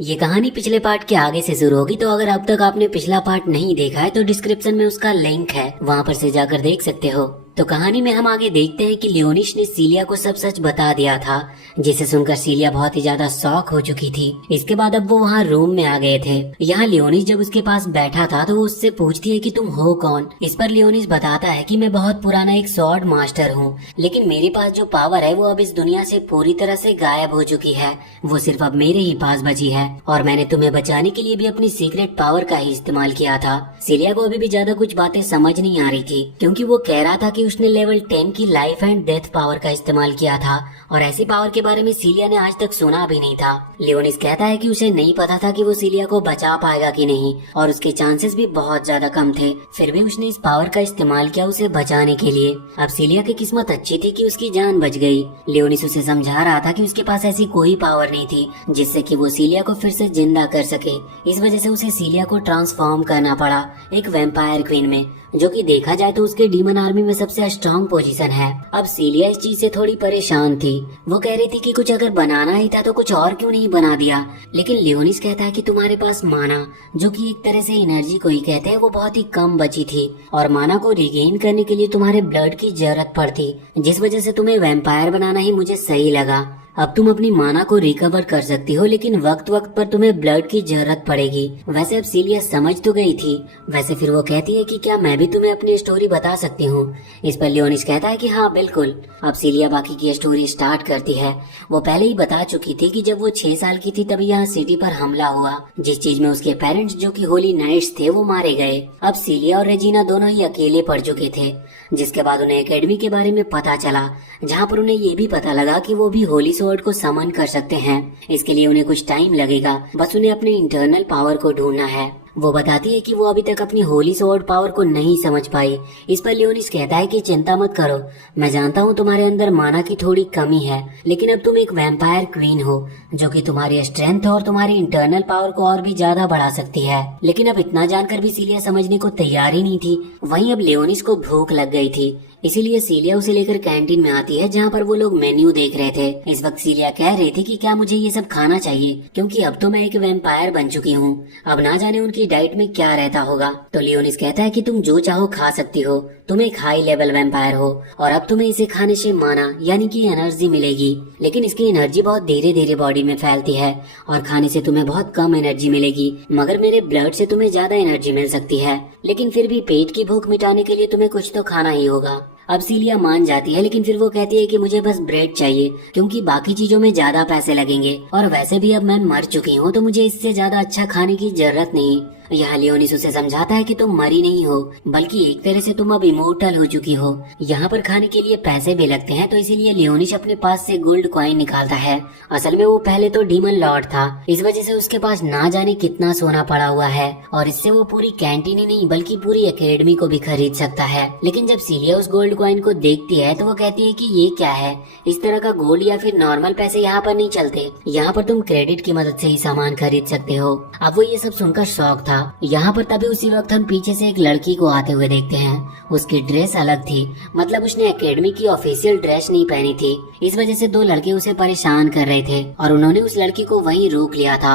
ये कहानी पिछले पार्ट के आगे से शुरू होगी, तो अगर अब तक आपने पिछला पार्ट नहीं देखा है तो डिस्क्रिप्शन में उसका लिंक है, वहाँ पर से जाकर देख सकते हो। तो कहानी में हम आगे देखते हैं कि लियोनिश ने सीलिया को सब सच बता दिया था, जिसे सुनकर सीलिया बहुत ही ज्यादा शॉक हो चुकी थी। इसके बाद अब वो वहाँ रूम में आ गए थे। यहाँ लियोनिश जब उसके पास बैठा था तो वो उससे पूछती है कि तुम हो कौन। इस पर लियोनिश बताता है कि मैं बहुत पुराना एक स्वॉर्ड मास्टर हूँ, लेकिन मेरे पास जो पावर है वो अब इस दुनिया से पूरी तरह से गायब हो चुकी है। वो सिर्फ अब मेरे ही पास बची है और मैंने तुम्हें बचाने के लिए भी अपनी सीक्रेट पावर का ही इस्तेमाल किया था। सीलिया को अभी भी ज्यादा कुछ बातें समझ नहीं आ रही थी, क्योंकि वो कह रहा था कि उसने लेवल 10 की लाइफ एंड डेथ पावर का इस्तेमाल किया था और ऐसी पावर के बारे में सीलिया ने आज तक सुना भी नहीं था। लियोनिस कहता है कि उसे नहीं पता था कि वो सीलिया को बचा पाएगा कि नहीं, और उसके चांसेस भी बहुत ज्यादा कम थे। फिर भी उसने इस पावर का इस्तेमाल किया उसे बचाने के लिए। अब सीलिया की किस्मत अच्छी थी कि उसकी जान बच गई। लियोनिस उसे समझा रहा था कि उसके पास ऐसी कोई पावर नहीं थी जिससे कि वो सीलिया को फिर से जिंदा कर सके। इस वजह से उसे सीलिया को ट्रांसफॉर्म करना पड़ा एक वैम्पायर क्वीन में, जो कि देखा जाए तो उसके डीमन आर्मी में सबसे स्ट्रॉन्ग पोजीशन है। अब सीलिया इस चीज से थोड़ी परेशान थी। वो कह रही थी कि कुछ अगर बनाना ही था तो कुछ और क्यों नहीं बना दिया। लेकिन लियोनिस कहता है कि तुम्हारे पास माना, जो कि एक तरह से एनर्जी को ही कहते हैं, वो बहुत ही कम बची थी और माना को रिगेन करने के लिए तुम्हारे ब्लड की जरूरत पड़ती, जिस वजह से तुम्हें वैम्पायर बनाना ही मुझे सही लगा। अब तुम अपनी माना को रिकवर कर सकती हो, लेकिन वक्त वक्त पर तुम्हें ब्लड की जरूरत पड़ेगी। वैसे अब सीलिया समझ तो गई थी। वैसे फिर वो कहती है कि क्या मैं भी तुम्हें अपनी स्टोरी बता सकती हूँ। इस पर लियोनिस कहता है कि हाँ बिल्कुल। अब सीलिया बाकी की स्टोरी स्टार्ट करती है। वो पहले ही बता चुकी थी कि जब वो 6 साल की थी तभी यहाँ सिटी पर हमला हुआ, जिस चीज में उसके पेरेंट्स जो कि होली नाइट्स थे वो मारे गए। अब सीलिया और रेजिना दोनों ही अकेले पड़ चुके थे, जिसके बाद उन्हें एकेडमी के बारे में पता चला, जहाँ पर उन्हें ये भी पता लगा कि वो भी होली स्वॉर्ड को समन कर सकते हैं। इसके लिए उन्हें कुछ टाइम लगेगा, बस उन्हें अपने इंटरनल पावर को ढूंढना है। वो बताती है कि वो अभी तक अपनी होली स्वॉर्ड पावर को नहीं समझ पाई। इस पर लियोनिस कहता है कि चिंता मत करो, मैं जानता हूँ तुम्हारे अंदर माना की थोड़ी कमी है, लेकिन अब तुम एक वैम्पायर क्वीन हो, जो कि तुम्हारी स्ट्रेंथ और तुम्हारी इंटरनल पावर को और भी ज्यादा बढ़ा सकती है। लेकिन अब इतना जानकर भी सीलिया समझने को तैयार ही नहीं थी। वहीं अब लियोनिस को भूख लग गई थी, इसीलिए सीलिया उसे लेकर कैंटीन में आती है, जहाँ पर वो लोग मेन्यू देख रहे थे। इस वक्त सीलिया कह रही थी कि क्या मुझे ये सब खाना चाहिए, क्योंकि अब तो मैं एक वैम्पायर बन चुकी हूँ। अब ना जाने उनकी डाइट में क्या रहता होगा। तो लियोनिस कहता है कि तुम जो चाहो खा सकती हो, तुम एक हाई लेवल वैम्पायर हो और अब तुम्हें इसे खाने से माना यानी कि एनर्जी मिलेगी, लेकिन इसकी एनर्जी बहुत धीरे धीरे बॉडी में फैलती है और खाने से तुम्हें बहुत कम एनर्जी मिलेगी, मगर मेरे ब्लड से तुम्हें ज्यादा एनर्जी मिल सकती है। लेकिन फिर भी पेट की भूख मिटाने के लिए तुम्हें कुछ तो खाना ही होगा। अब सीलिया मान जाती है, लेकिन फिर वो कहती है कि मुझे बस ब्रेड चाहिए, क्योंकि बाकी चीजों में ज्यादा पैसे लगेंगे और वैसे भी अब मैं मर चुकी हूँ, तो मुझे इससे ज्यादा अच्छा खाने की जरूरत नहीं। यहाँ लियोनिस उसे समझाता है कि तुम मरी नहीं हो, बल्कि एक तरह से तुम अब इमोर्टल हो चुकी हो। यहाँ पर खाने के लिए पैसे भी लगते हैं, तो इसीलिए लियोनिस अपने पास से गोल्ड कॉइन निकालता है। असल में वो पहले तो डीमन लॉर्ड था, इस वजह से उसके पास ना जाने कितना सोना पड़ा हुआ है और इससे वो पूरी कैंटीन ही नहीं बल्कि पूरी एकेडमी को भी खरीद सकता है। लेकिन जब सीलिया उस गोल्ड कॉइन को देखती है तो वो कहती है कि ये क्या है, इस तरह का गोल्ड या फिर नॉर्मल पैसे यहाँ पर नहीं चलते, यहाँ पर तुम क्रेडिट की मदद से ही सामान खरीद सकते हो। अब वो ये सब सुनकर शौक था। यहाँ पर तभी उसी वक्त हम पीछे से एक लड़की को आते हुए देखते हैं। उसकी ड्रेस अलग थी, मतलब उसने एकेडमी की ऑफिशियल ड्रेस नहीं पहनी थी। इस वजह से 2 लड़के उसे परेशान कर रहे थे और उन्होंने उस लड़की को वहीं रोक लिया था।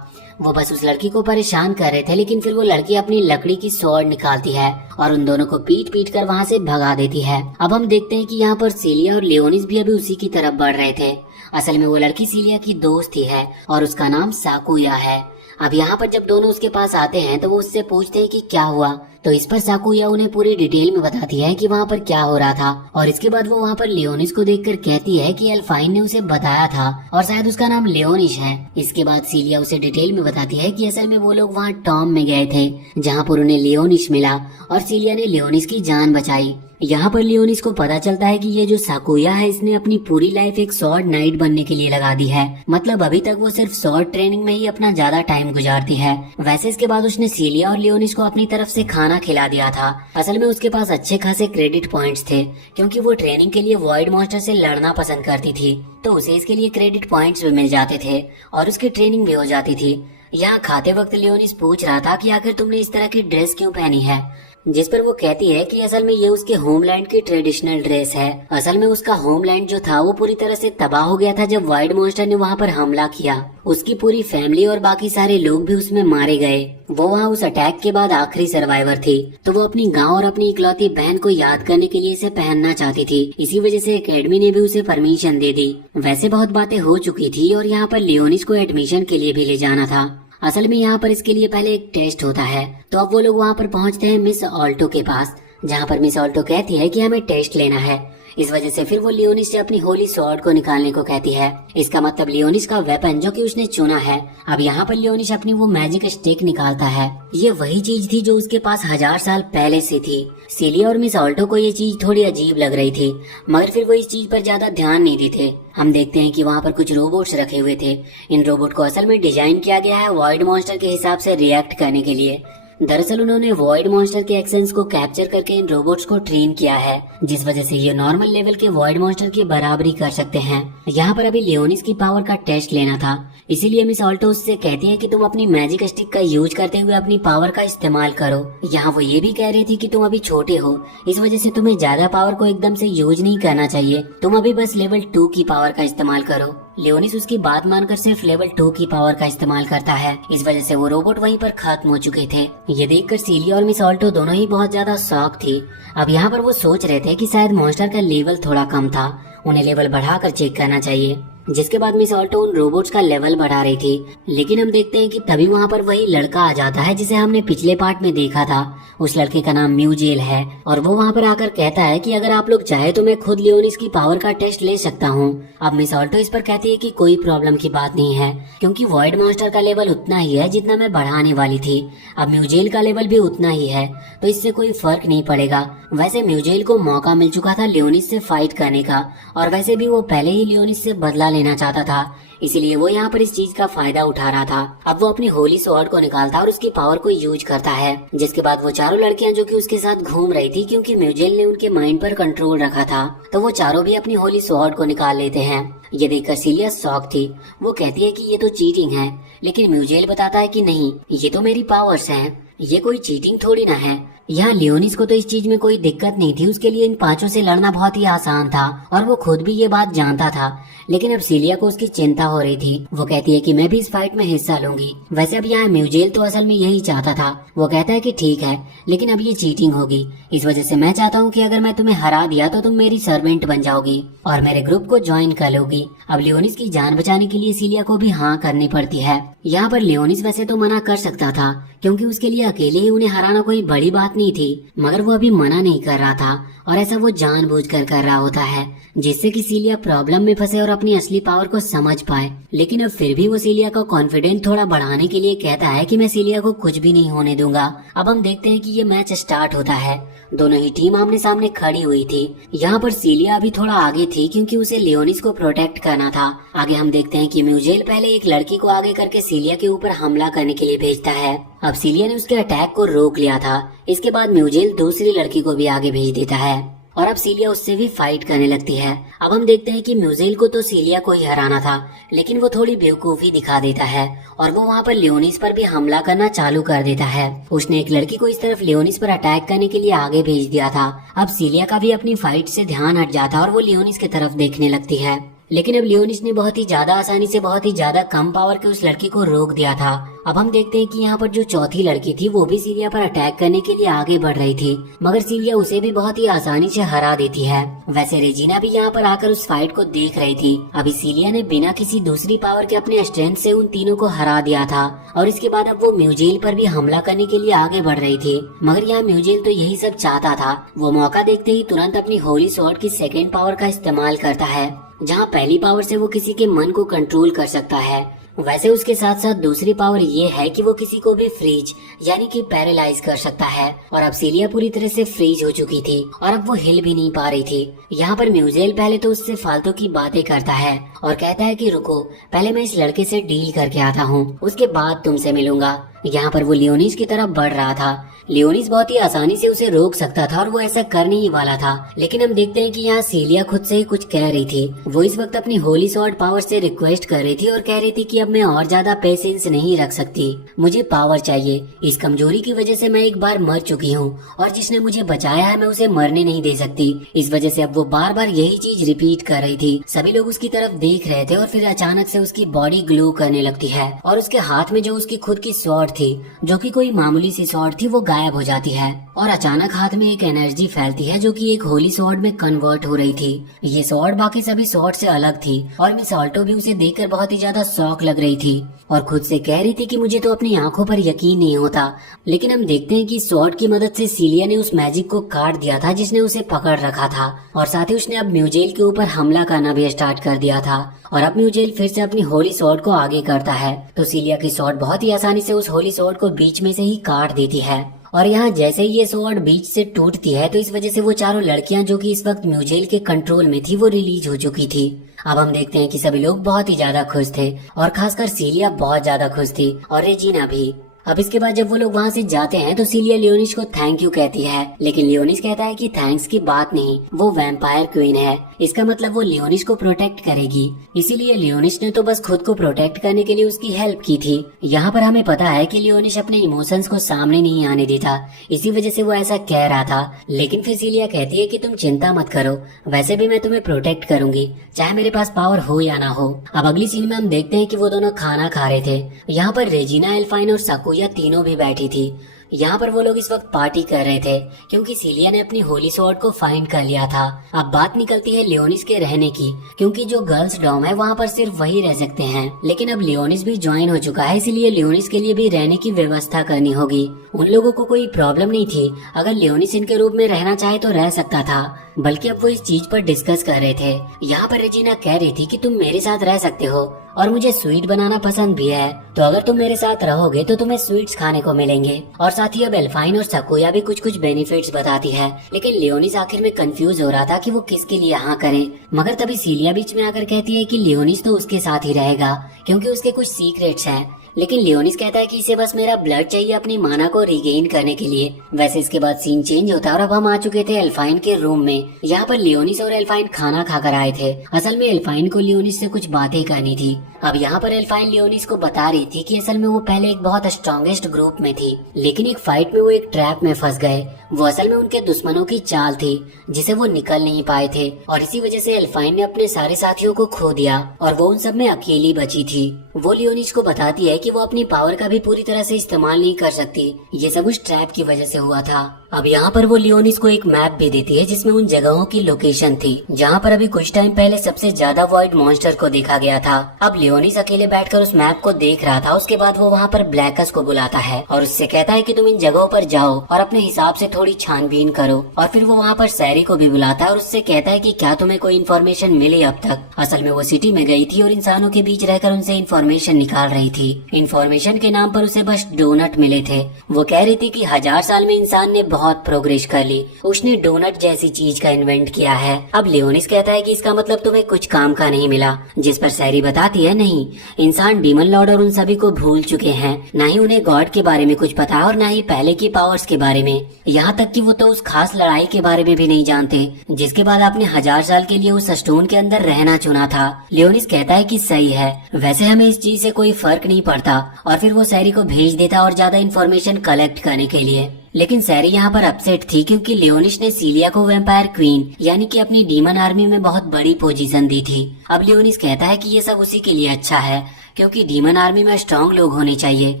वो बस उस लड़की को परेशान कर रहे थे, लेकिन फिर वो लड़की अपनी लकड़ी की स्वॉर्ड निकालती है और उन दोनों को पीट पीट कर वहाँ से भगा देती है। अब हम देखते हैं कि यहाँ पर सीलिया और लियोनिस भी अभी उसी की तरफ बढ़ रहे थे। असल में वो लड़की सीलिया की दोस्त ही है और उसका नाम साकुया है। अब यहाँ पर जब दोनों उसके पास आते हैं तो वो उससे पूछते हैं कि क्या हुआ, तो इस पर साकुया उन्हें पूरी डिटेल में बताती है कि वहाँ पर क्या हो रहा था। और इसके बाद वो वहाँ पर लियोनिस को देखकर कहती है कि एल्फाइन ने उसे बताया था और शायद उसका नाम लियोनिस है। इसके बाद सीलिया उसे डिटेल में बताती है कि असल में वो लोग वहाँ टॉम में गए थे, जहाँ पर उन्हें लियोनिस मिला और सीलिया ने लियोनिस की जान बचाई। यहाँ पर लियोनिस को पता चलता है कि ये जो साकुया है इसने अपनी पूरी लाइफ एक स्वॉर्ड नाइट बनने के लिए लगा दी है, मतलब अभी तक वो सिर्फ स्वॉर्ड ट्रेनिंग में ही अपना ज्यादा टाइम गुजारती है। वैसे इसके बाद उसने सीलिया और लियोनिस को अपनी तरफ से खाना खिला दिया था। असल में उसके पास अच्छे खासे क्रेडिट पॉइंट्स थे, क्योंकि वो ट्रेनिंग के लिए वॉइड मॉन्स्टर से लड़ना पसंद करती थी, तो उसे इसके लिए क्रेडिट पॉइंट्स भी मिल जाते थे और उसकी ट्रेनिंग भी हो जाती थी। यहाँ खाते वक्त लियोनिस पूछ रहा था कि आखिर तुमने इस तरह की ड्रेस क्यों पहनी है। जिस पर वो कहती है कि असल में ये उसके होमलैंड की ट्रेडिशनल ड्रेस है। असल में उसका होमलैंड जो था वो पूरी तरह से तबाह हो गया था जब वाइल्ड मॉन्स्टर ने वहाँ पर हमला किया। उसकी पूरी फैमिली और बाकी सारे लोग भी उसमें मारे गए। वो वहाँ उस अटैक के बाद आखिरी सर्वाइवर थी, तो वो अपनी गांव और अपनी इकलौती बहन को याद करने के लिए इसे पहनना चाहती थी। इसी वजह से एकेडमी ने भी उसे परमिशन दे दी। वैसे बहुत बातें हो चुकी थी और यहाँ पर लियोनिस को एडमिशन के लिए भी ले जाना था। असल में यहाँ पर इसके लिए पहले एक टेस्ट होता है। तो अब वो लोग वहाँ पर पहुँचते हैं मिस ऑल्टो के पास, जहाँ पर मिस ऑल्टो कहती है कि हमें टेस्ट लेना है। इस वजह से फिर वो लियोनिस से अपनी होली स्वॉर्ड को निकालने को कहती है। इसका मतलब लियोनिस का वेपन जो कि उसने चुना है। अब यहाँ पर लियोनिस अपनी वो मैजिक स्टिक निकालता है। ये वही चीज थी जो उसके पास 1000 साल पहले से थी। सीलिया और मिस ऑल्टो को ये चीज थोड़ी अजीब लग रही थी, मगर फिर वो इस चीज पर ज्यादा ध्यान नहीं देते। हम देखते हैं कि वहाँ पर कुछ रोबोट्स रखे हुए थे। इन रोबोट को असल में डिजाइन किया गया है वॉइड मॉन्स्टर के हिसाब से रिएक्ट करने के लिए। दरअसल उन्होंने वॉइड मॉन्स्टर के एक्शंस को कैप्चर करके इन रोबोट्स को ट्रेन किया है, जिस वजह से ये नॉर्मल लेवल के वॉइड मॉन्स्टर की बराबरी कर सकते हैं। यहाँ पर अभी लियोनिस की पावर का टेस्ट लेना था, इसीलिए मिस ऑल्टो उससे कहती है कि तुम अपनी मैजिक स्टिक का यूज करते हुए अपनी पावर का इस्तेमाल करो। यहाँ वो ये भी कह रही थी कि तुम अभी छोटे हो, इस वजह से तुम्हें ज्यादा पावर को एकदम से यूज नहीं करना चाहिए। तुम अभी बस लेवल 2 की पावर का इस्तेमाल करो। लियोनिस उसकी बात मानकर सिर्फ लेवल 2 की पावर का इस्तेमाल करता है। इस वजह से वो रोबोट वहीं पर खत्म हो चुके थे। ये देखकर सीलिया और मिस ऑल्टो दोनों ही बहुत ज्यादा शॉक थी। अब यहाँ पर वो सोच रहे थे कि शायद मॉन्स्टर का लेवल थोड़ा कम था, उन्हें लेवल बढ़ाकर चेक करना चाहिए। जिसके बाद मिस ऑल्टो उन रोबोट्स का लेवल बढ़ा रही थी, लेकिन हम देखते हैं कि तभी वहाँ पर वही लड़का आ जाता है जिसे हमने पिछले पार्ट में देखा था। उस लड़के का नाम म्यूजेल है और वो वहाँ पर आकर कहता है कि अगर आप लोग चाहे तो मैं खुद लियोनिस की पावर का टेस्ट ले सकता हूँ। अब मिस ऑल्टो इस पर कहती है कि कोई प्रॉब्लम की बात नहीं है, क्योंकि वॉइड मॉन्स्टर का लेवल उतना ही है जितना मैं बढ़ाने वाली थी। अब म्यूजेल का लेवल भी उतना ही है, तो इससे कोई फर्क नहीं पड़ेगा। वैसे म्यूजेल को मौका मिल चुका था लियोनिस से फाइट करने का, और वैसे भी वो पहले ही लियोनिस से बदला लेना चाहता था, इसीलिए वो यहाँ पर इस चीज का फायदा उठा रहा था। अब वो अपनी होली स्वॉर्ड को निकालता और उसकी पावर को यूज करता है, जिसके बाद वो चारों लड़कियां जो कि उसके साथ घूम रही थी, क्योंकि म्यूजेल ने उनके माइंड पर कंट्रोल रखा था, तो वो चारों भी अपनी होली स्वॉर्ड को निकाल लेते हैं। ये देखकर सीलिया शॉक थी। वो कहती है कि ये तो चीटिंग है, लेकिन म्यूजेल बताता है कि नहीं, ये तो मेरी पावर्स हैं, ये कोई चीटिंग थोड़ी ना है। यहाँ लियोनिस को तो इस चीज में कोई दिक्कत नहीं थी, उसके लिए इन पांचों से लड़ना बहुत ही आसान था और वो खुद भी ये बात जानता था। लेकिन अब सीलिया को उसकी चिंता हो रही थी। वो कहती है कि मैं भी इस फाइट में हिस्सा लूंगी। वैसे अब यहाँ म्यूजेल तो असल में यही चाहता था। वो कहता है कि ठीक है, लेकिन अब ये चीटिंग होगी, इस वजह से मैं चाहता हूँ कि अगर मैं तुम्हें हरा दिया तो तुम मेरी सर्वेंट बन जाओगी और मेरे ग्रुप को ज्वाइन कर लोगी। अब लियोनिस की जान बचाने के लिए सीलिया को भी हाँ करनी पड़ती है। यहाँ पर लियोनिस वैसे तो मना कर सकता था, क्योंकि उसके लिए अकेले ही उन्हें हराना कोई बड़ी बात नहीं थी, मगर वो अभी मना नहीं कर रहा था, और ऐसा वो जानबूझकर कर रहा होता है, जिससे कि सीलिया प्रॉब्लम में फंसे और अपनी असली पावर को समझ पाए। लेकिन अब फिर भी वो सीलिया का कॉन्फिडेंस थोड़ा बढ़ाने के लिए कहता है कि मैं सीलिया को कुछ भी नहीं होने दूंगा। अब हम देखते हैं कि ये मैच स्टार्ट होता है। दोनों ही टीम आमने सामने खड़ी हुई थी। यहाँ पर सीलिया अभी थोड़ा आगे थी, क्योंकि उसे लियोनिस को प्रोटेक्ट करना था। आगे हम देखते हैं कि म्यूजेल पहले एक लड़की को आगे करके सीलिया के ऊपर हमला करने के लिए भेजता है। अब सीलिया ने उसके अटैक को रोक लिया था। इसके बाद म्यूजेल दूसरी लड़की को भी आगे भेज देता है और अब सीलिया उससे भी फाइट करने लगती है। अब हम देखते हैं कि म्यूजेल को तो सीलिया को ही हराना था, लेकिन वो थोड़ी बेवकूफी दिखा देता है और वो वहाँ पर लियोनिस पर भी हमला करना चालू कर देता है। उसने एक लड़की को इस तरफ लियोनिस पर अटैक करने के लिए आगे भेज दिया था। अब सीलिया का भी अपनी फाइट से ध्यान हट जाता और वो लियोनिस की तरफ देखने लगती है, लेकिन अब लियोनिस ने बहुत ही ज्यादा आसानी से बहुत ही ज्यादा कम पावर के उस लड़की को रोक दिया था। अब हम देखते हैं कि यहाँ पर जो चौथी लड़की थी वो भी सीलिया पर अटैक करने के लिए आगे बढ़ रही थी, मगर सीलिया उसे भी बहुत ही आसानी से हरा देती है। वैसे रेजिना भी यहाँ पर आकर उस फाइट को देख रही थी। अभी सीलिया ने बिना किसी दूसरी पावर के अपने स्ट्रेंथ से उन तीनों को हरा दिया था और इसके बाद अब वो म्यूजेल पर भी हमला करने के लिए आगे बढ़ रही थी, मगर यहाँ म्यूजेल तो यही सब चाहता था। वो मौका देखते ही तुरंत अपनी होली स्वॉर्ड की सेकेंड पावर का इस्तेमाल करता है, जहाँ पहली पावर से वो किसी के मन को कंट्रोल कर सकता है। वैसे उसके साथ साथ दूसरी पावर ये है कि वो किसी को भी फ्रीज यानी कि पैरालाइज कर सकता है। और अब सीलिया पूरी तरह से फ्रीज हो चुकी थी और अब वो हिल भी नहीं पा रही थी। यहाँ पर म्यूजेल पहले तो उससे फालतू की बातें करता है और कहता है कि रुको, पहले मैं इस लड़के से डील करके आता हूँ, उसके बाद तुमसे मिलूंगा। यहाँ पर वो लियोनिस की तरफ बढ़ रहा था। लियोनिस बहुत ही आसानी से उसे रोक सकता था और वो ऐसा करने ही वाला था, लेकिन हम देखते हैं कि यहाँ सीलिया खुद से ही कुछ कह रही थी। वो इस वक्त अपनी होली स्वॉर्ड पावर से रिक्वेस्ट कर रही थी और कह रही थी कि अब मैं और ज्यादा पेशेंस नहीं रख सकती, मुझे पावर चाहिए। इस कमजोरी की वजह से मैं एक बार मर चुकी हूँ और जिसने मुझे बचाया है मैं उसे मरने नहीं दे सकती। इस वजह से अब वो बार बार यही चीज रिपीट कर रही थी। सभी लोग उसकी तरफ देख रहे थे और फिर अचानक से उसकी बॉडी ग्लो करने लगती है और उसके हाथ में जो उसकी खुद की स्वॉर्ड थी, जो कि कोई मामूली सी स्वॉर्ड थी, वो गायब हो जाती है और अचानक हाथ में एक एनर्जी फैलती है जो कि एक होली स्वॉर्ड में कन्वर्ट हो रही थी। ये स्वॉर्ड बाकी सभी स्वॉर्ड से अलग थी और मिस ऑल्टो भी उसे देखकर बहुत ही ज्यादा शॉक लग रही थी और खुद से कह रही थी कि मुझे तो अपनी आंखों पर यकीन नहीं होता। लेकिन हम देखते हैं कि स्वॉर्ड की मदद से सीलिया ने उस मैजिक को काट दिया था जिसने उसे पकड़ रखा था और साथ ही उसने अब म्यूजेल के ऊपर हमला करना भी स्टार्ट कर दिया था। और अब म्यूजेल फिर से अपनी होली स्वॉर्ड को आगे करता है तो सीलिया की स्वॉर्ड बहुत ही आसानी से उस होली स्वॉर्ड को बीच में से ही काट देती है और यहाँ जैसे ही ये स्वॉर्ड बीच से टूटती है तो इस वजह से वो चारों लड़कियां जो कि इस वक्त म्यूजेल के कंट्रोल में थी वो रिलीज हो चुकी थी। अब हम देखते हैं कि सभी लोग बहुत ही ज्यादा खुश थे और खासकर सीलिया बहुत ज्यादा खुश थी और रेजिना भी। अब इसके बाद जब वो लोग वहाँ से जाते हैं तो सीलिया लियोनिस को थैंक यू कहती है, लेकिन लियोनिस कहता है कि थैंक्स की बात नहीं, वो वैम्पायर क्वीन है, इसका मतलब वो लियोनिस को प्रोटेक्ट करेगी। इसीलिए लियोनिस ने तो बस खुद को प्रोटेक्ट करने के लिए उसकी हेल्प की थी। यहाँ पर हमें पता है कि लियोनिस अपने इमोशंस को सामने नहीं आने देता, इसी वजह से वो ऐसा कह रहा था। लेकिन फिर सीलिया कहती है कि तुम चिंता मत करो, वैसे भी मैं तुम्हें प्रोटेक्ट करूंगी चाहे मेरे पास पावर हो या ना हो। अब अगली सीन में हम देखते हैं कि वो दोनों खाना खा रहे थे। यहाँ पर रेजिना, एल्फाइन और साकुया तीनों भी बैठी थी। यहाँ पर वो लोग इस वक्त पार्टी कर रहे थे क्योंकि सीलिया ने अपनी होली स्वॉर्ड को फाइंड कर लिया था। अब बात निकलती है लियोनिस के रहने की, क्योंकि जो गर्ल्स डॉम है वहाँ पर सिर्फ वही रह सकते हैं। लेकिन अब लियोनिस भी ज्वाइन हो चुका है, इसीलिए लियोनिस के लिए भी रहने की व्यवस्था करनी होगी। उन लोगों को कोई प्रॉब्लम नहीं थी, अगर लियोनिस इनके रूप में रहना चाहे तो रह सकता था, बल्कि अब वो इस चीज पर डिस्कस कर रहे थे। यहाँ पर रेजिना कह रही थी कि तुम मेरे साथ रह सकते हो और मुझे स्वीट बनाना पसंद भी है, तो अगर तुम मेरे साथ रहोगे तो तुम्हें स्वीट्स खाने को मिलेंगे। और साथ ही अब एल्फाइन और सकोया भी कुछ कुछ बेनिफिट्स बताती है। लेकिन लियोनिस आखिर में कंफ्यूज हो रहा था कि वो किसके लिए हाँ करे, मगर तभी सीलिया बीच में आकर कहती है कि लियोनिस तो उसके साथ ही रहेगा क्योंकि उसके कुछ सीक्रेट्स हैं। लेकिन लियोनिस कहता है कि इसे बस मेरा ब्लड चाहिए अपनी माना को रिगेन करने के लिए। वैसे इसके बाद सीन चेंज होता है और अब हम आ चुके थे एल्फाइन के रूम में। यहाँ पर लियोनिस और एल्फाइन खाना खाकर आए थे। असल में एल्फाइन को लियोनिस से कुछ बातें करनी थी। अब यहाँ पर एल्फाइन लियोनिस को बता रही थी कि असल में वो पहले एक बहुत स्ट्रॉन्गेस्ट ग्रुप में थी, लेकिन एक फाइट में वो एक ट्रैप में फंस गए। वो असल में उनके दुश्मनों की चाल थी जिसे वो निकल नहीं पाए थे और इसी वजह से एल्फाइन ने अपने सारे साथियों को खो दिया और वो उन सब में अकेली बची थी। वो लियोनिस को बताती है कि वो अपनी पावर का भी पूरी तरह से इस्तेमाल नहीं कर सकती, ये सब उस ट्रैप की वजह से हुआ था। अब यहाँ पर वो लियोनिस को एक मैप भी देती है जिसमें उन जगहों की लोकेशन थी जहाँ पर अभी कुछ टाइम पहले सबसे ज्यादा वॉइड मॉन्स्टर को देखा गया था। अब लियोनिस अकेले बैठकर उस मैप को देख रहा था। उसके बाद वो वहाँ पर ब्लैकस को बुलाता है और उससे कहता है कि तुम इन जगहों पर जाओ और अपने हिसाब से थोड़ी छानबीन करो। और फिर वो वहाँ पर सैरी को भी बुलाता है और उससे कहता है कि क्या तुम्हें कोई इन्फॉर्मेशन मिली अब तक। असल में वो सिटी में गई थी और इंसानों के बीच रहकर उनसे इन्फॉर्मेशन निकाल रही थी। इन्फॉर्मेशन के नाम पर उसे बस डोनट मिले थे। वो कह रही थी कि 1000 साल में इंसान ने बहुत प्रोग्रेस कर ली, उसने डोनट जैसी चीज का इन्वेंट किया है। अब लियोनिस कहता है कि इसका मतलब तुम्हें कुछ काम का नहीं मिला, जिस पर सैरी बताती है नहीं, इंसान डीमन लॉर्ड और उन सभी को भूल चुके हैं, न ही उन्हें गॉड के बारे में कुछ पता है और न ही पहले की पावर्स के बारे में। यहाँ तक कि वो तो उस खास लड़ाई के बारे में भी नहीं जानते जिसके बाद आपने 1000 साल के लिए उस स्टोन के अंदर रहना चुना था। लियोनिस कहता है कि सही है, वैसे हमें इस चीज से कोई फर्क नहीं पड़ता और फिर वो सैरी को भेज देता और ज्यादा इन्फॉर्मेशन कलेक्ट करने के लिए। लेकिन सैरी यहाँ पर अपसेट थी क्योंकि लियोनिस ने सीलिया को वैम्पायर क्वीन यानी कि अपनी डीमन आर्मी में बहुत बड़ी पोजीशन दी थी। अब लियोनिस कहता है कि ये सब उसी के लिए अच्छा है क्योंकि डीमन आर्मी में स्ट्रॉन्ग लोग होने चाहिए।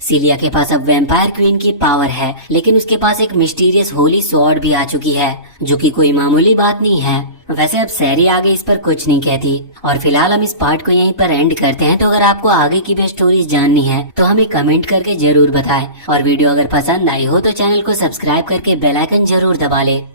सीलिया के पास अब वैम्पायर क्वीन की पावर है, लेकिन उसके पास एक मिस्टीरियस होली स्वॉर्ड भी आ चुकी है जो कि कोई मामूली बात नहीं है। वैसे अब सैरी आगे इस पर कुछ नहीं कहती और फिलहाल हम इस पार्ट को यहीं पर एंड करते हैं। तो अगर आपको आगे की भी स्टोरीज जाननी है तो हमें कमेंट करके जरूर बताएं और वीडियो अगर पसंद आई हो तो चैनल को सब्सक्राइब करके बेल आइकन जरूर दबा लें।